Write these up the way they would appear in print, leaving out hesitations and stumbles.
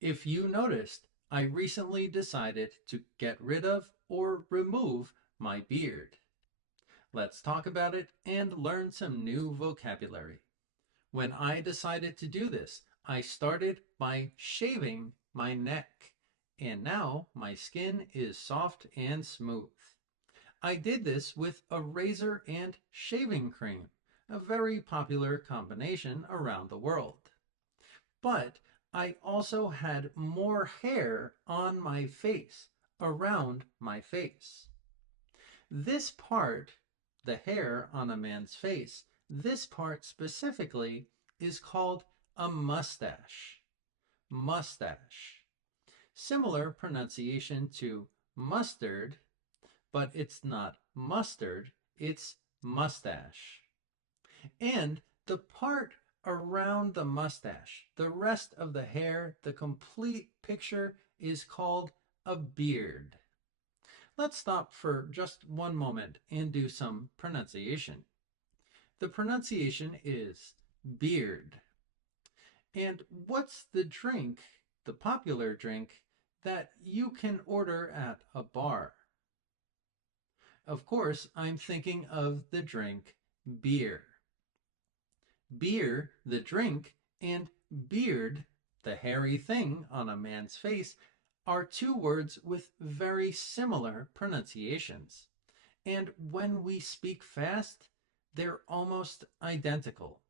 If you noticed, I recently decided to get rid of or remove my beard. Let's talk about it and learn some new vocabulary. When I decided to do this, I started by shaving my neck, and now my skin is soft and smooth. I did this with a razor and shaving cream, a very popular combination around the world. But I also had more hair on my face, around my face. This part, the hair on a man's face, this part specifically is called a mustache. Mustache. Similar pronunciation to mustard, but it's not mustard, it's mustache. And the part around the mustache, the rest of the hair, the complete picture is called a beard. Let's stop for just one moment and do some pronunciation. The pronunciation is beard. And what's the drink, the popular drink, that you can order at a bar? Of course, I'm thinking of the drink beer. Beer, the drink, and beard, the hairy thing on a man's face, are two words with very similar pronunciations. And when we speak fast, they're almost identical.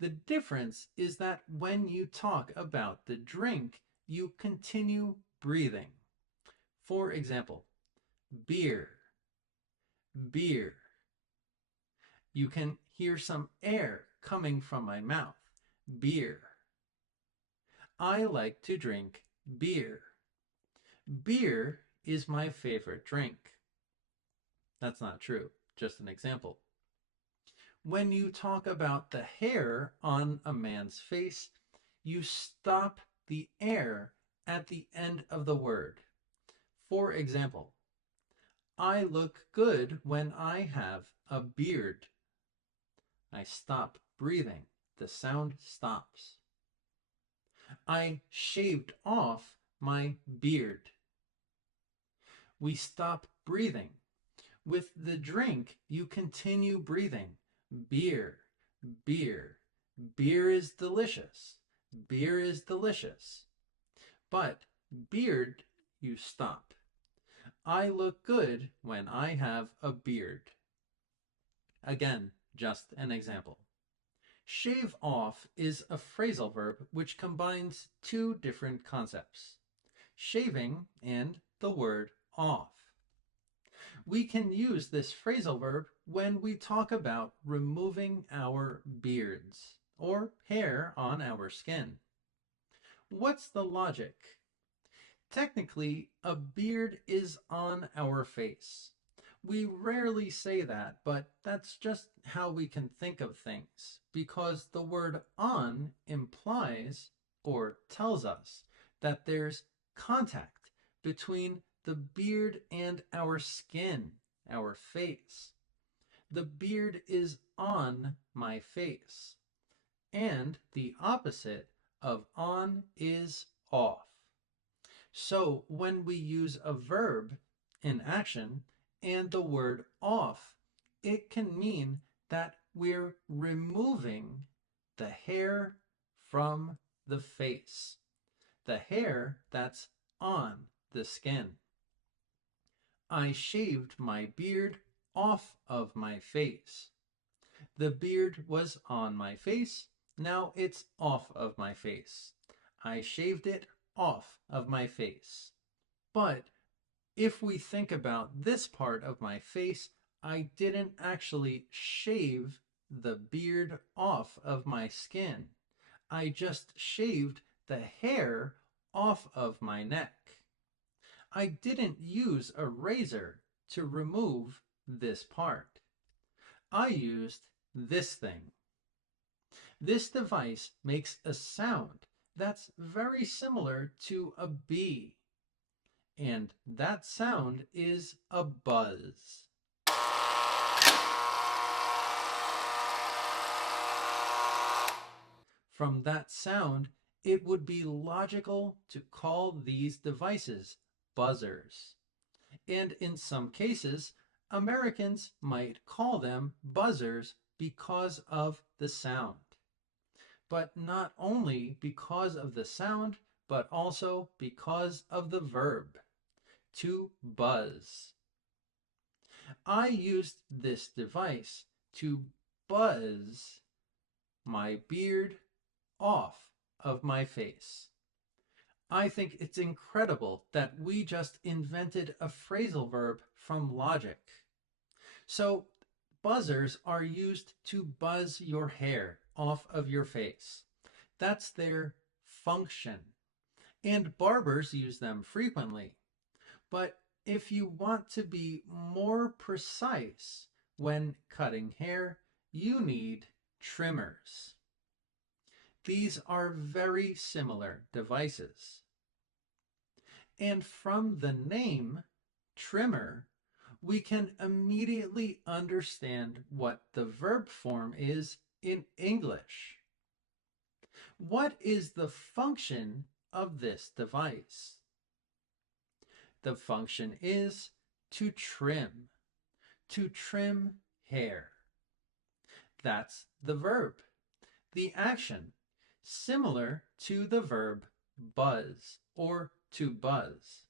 The difference is that when you talk about the drink, you continue breathing. For example, beer, beer. You can hear some air coming from my mouth. Beer. I like to drink beer. Beer is my favorite drink. That's not true, just an example. When you talk about the hair on a man's face, you stop the air at the end of the word. For example, I look good when I have a beard. I stop breathing. The sound stops. I shaved off my beard. We stop breathing. With the drink, you continue breathing. Beer, beer. Beer is delicious. Beer is delicious. But beard, you stop. I look good when I have a beard. Again, just an example. Shave off is a phrasal verb which combines two different concepts, shaving and the word off. We can use this phrasal verb when we talk about removing our beards or hair on our skin. What's the logic? Technically, a beard is on our face. We rarely say that, but that's just how we can think of things, because the word on implies or tells us that there's contact between the beard and our skin, our face. The beard is on my face. And the opposite of on is off. So when we use a verb in action and the word off, it can mean that we're removing the hair from the face, the hair that's on the skin. I shaved my beard off of my face. The beard was on my face, now it's off of my face. I shaved it off of my face. But if we think about this part of my face, I didn't actually shave the beard off of my skin. I just shaved the hair off of my neck. I didn't use a razor to remove this part. I used this thing. This device makes a sound that's very similar to a bee. And that sound is a buzz. From that sound, it would be logical to call these devices buzzers. And in some cases, Americans might call them buzzers because of the sound. But not only because of the sound, but also because of the verb, to buzz. I used this device to buzz my beard off of my face. I think it's incredible that we just invented a phrasal verb from logic. So, buzzers are used to buzz your hair off of your face. That's their function. And barbers use them frequently. But if you want to be more precise when cutting hair, you need trimmers. These are very similar devices. And from the name, trimmer, we can immediately understand what the verb form is in English. What is the function of this device? The function is to trim hair. That's the verb. The action, similar to the verb buzz or to buzz.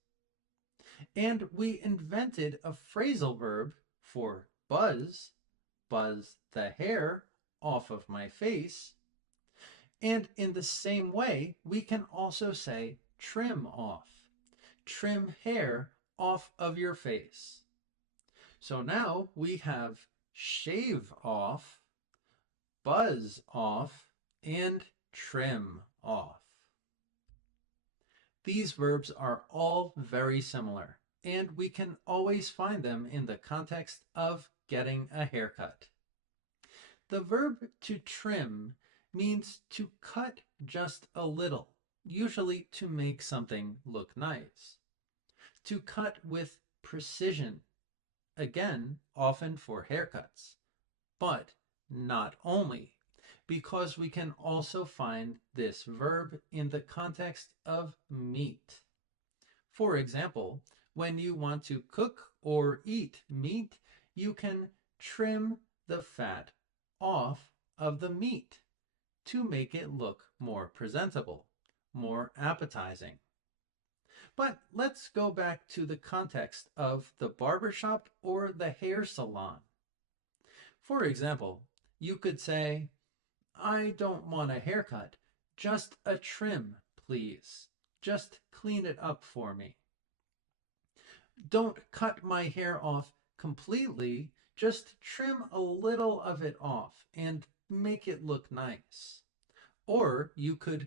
And we invented a phrasal verb for buzz the hair off of my face. And in the same way, we can also say trim hair off of your face. So now we have shave off, buzz off, and trim off. These verbs are all very similar, and we can always find them in the context of getting a haircut. The verb to trim means to cut just a little, usually to make something look nice. To cut with precision, again, often for haircuts, but not only, because we can also find this verb in the context of meat. For example, when you want to cook or eat meat, you can trim the fat off of the meat to make it look more presentable, more appetizing. But let's go back to the context of the barbershop or the hair salon. For example, you could say, I don't want a haircut, just a trim, please. Just clean it up for me. Don't cut my hair off completely, just trim a little of it off and make it look nice. Or you could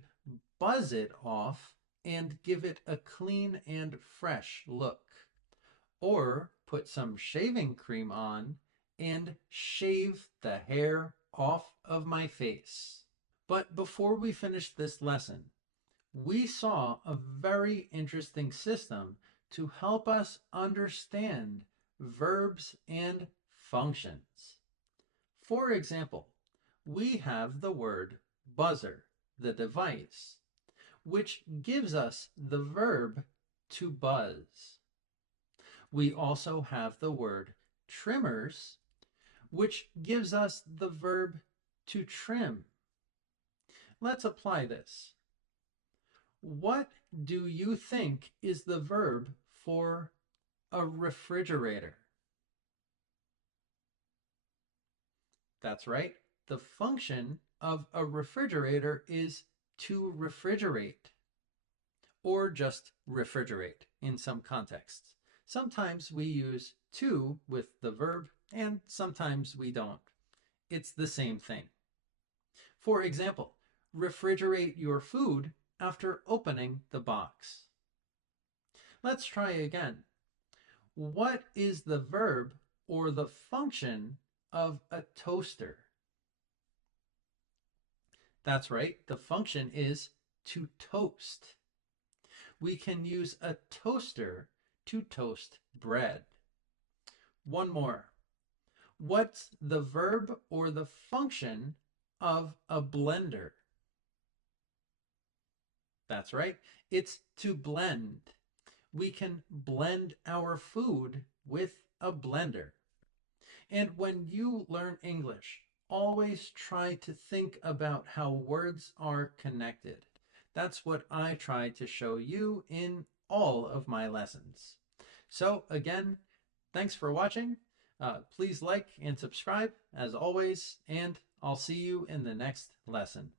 buzz it off and give it a clean and fresh look. Or put some shaving cream on and shave the hair off of my face. But before we finish this lesson, we saw a very interesting system to help us understand verbs and functions. For example, we have the word buzzer, the device, which gives us the verb to buzz. We also have the word trimmers, which gives us the verb to trim. Let's apply this. What do you think is the verb for a refrigerator? That's right. The function of a refrigerator is to refrigerate, or just refrigerate in some contexts. Sometimes we use to with the verb, and sometimes we don't. It's the same thing. For example, refrigerate your food after opening the box. Let's try again. What is the verb or the function of a toaster? That's right, the function is to toast. We can use a toaster to toast bread. One more. What's the verb or the function of a blender? That's right. It's to blend. We can blend our food with a blender. And when you learn English, always try to think about how words are connected. That's what I try to show you in all of my lessons. So again, thanks for watching. Please like and subscribe as always, and I'll see you in the next lesson.